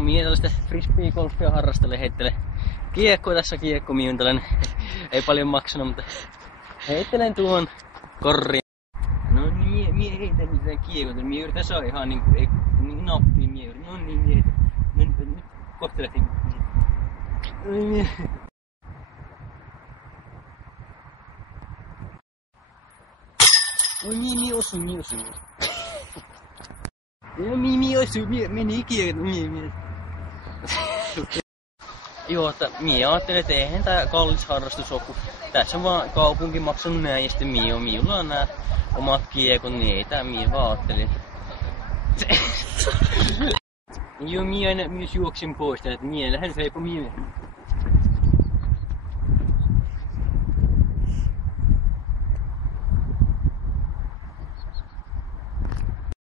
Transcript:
Mie tällaista frisbee-golfia harrastelen, heittelen kiekkoa tässä kiekkomiuntelen. Ei paljon maksanut, mutta heittelen tuon korriin. No niin, mie heitän sitä kiekkoa, mie yritän saa ihan niinku, ei nappiin mie yritän. No niin, mie heitän. Nyt kohta lähtiin. Oi mie osu. Mie osu, meni kiekko, mie. Joo, että mie ajattelin, että eihän tää kallis harrastus oo, kun tässä vaan kaupunki maksanut näin ja sitten minulla on nää omat kiekot, niin ei tää mie vaan ajattelin. Joo, mie aina myös juoksin pois, että mie lähden heipo mie.